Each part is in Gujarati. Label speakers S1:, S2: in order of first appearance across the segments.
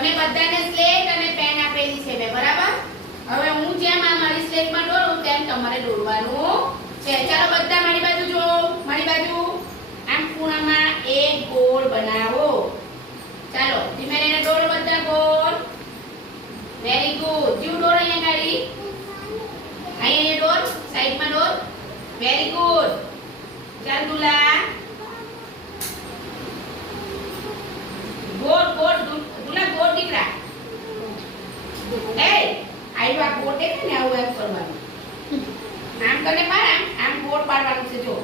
S1: તમને બધાને સ્લેટ અને પેન આપેલી છે બે, બરાબર? હવે હું જેમ આ મારી સ્લેટમાં દોરું, તેમ તમારે દોરવાનું. છે, ચાલો બધા મારી બાજુ જો મારી બાજુ. આમ ખૂણામાં એક ગોળ બનાવો. ચાલો, ધીમે રહીને દોરો બધા ગોળ. વેરી ગુડ જીવ દોર અહીંયા ગાડી. અહીંયા દોર સાઈડમાં દોર. વેરી ગુડ ચાલ દુલા ગોળ ગોળ દુ- દુલા ગોળ દીકરા એ આયુ આ ગોળ દેખે ને આવું એમ કરવાનું. આમ તને પાર આમ આમ ગોળ પાડવાનું છે, જો.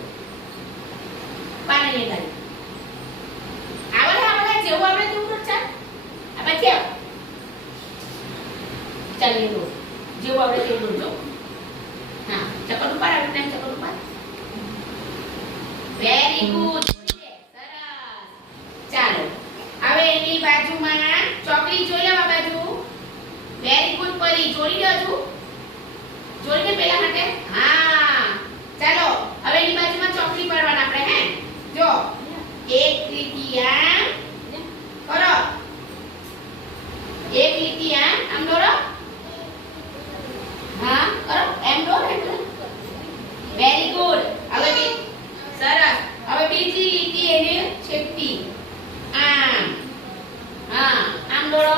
S1: અહીંયા ગાડી આવડે આવડે જેવું આવડે તેવું કર ચાલ આ પછી આવ. ચાલ એ જેવું આવડે તેવું જો. હા ચકર ઉપર આવી ને ચકર ઉપર વેરી ગુડ સરસ. ચાલો. હવે એની બાજુમાં ચોકડી જોઈ લેવા બાજુ વેરી જોડી દો જોડી જોડી દે પેલા માટે? હા. ચાલો, હવે એની બાજુમાં ચોકડી પાડવાના આપણે, હે? જો. એક આમ કરો. એક આમ આમ દોરો હા કરો એમ દોરો એમ દોરો વેરી ગુડ હવે બી સરસ હવે બીજી લીટી એને છેકતી આમ હા આમ દોડો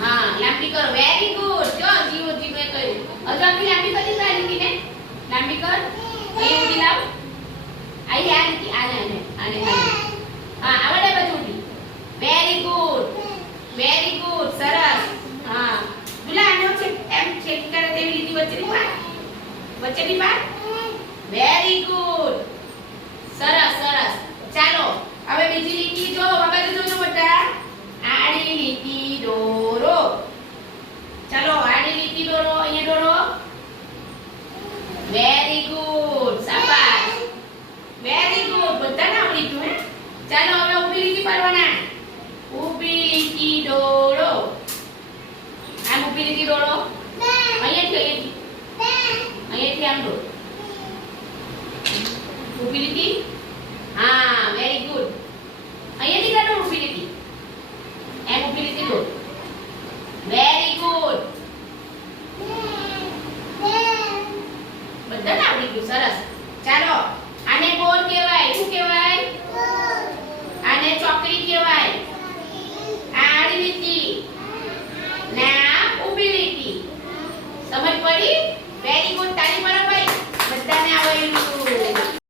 S1: હા લાંબી કરો. વેરી ગુડ જો, જીવો, જીવે કહ્યું હજુ આટલી લાંબી કરી દે આ ને લાંબી કર ઊંધી લાવ. આઈ, આ લીટી આને આને આને હા, આવડે બધું વેરી ગુડ વેરી ગુડ સરસ. હા. દુલા આનો છે. એમ છેક કરે તેવી લીટી વચ્ચેની પાડ વચ્ચેની પાડ વેરી ગુડ ચાલો હવે ઊભી લીટી પરવાના ઊભી લીટી દોરો આમ ઊભી લીટી દોરો અહીંયાથી અહીંયાથી. અહીંયાથી આમ દોરો ઊભી લીટી. હા વેરી ગુડ અહીંયાથી કાઢો ઊભી લીટી. એમ ઊભી લીટી દોરો વેરી ગુડ બધાને આવડી ગયું, સરસ. ચાલો.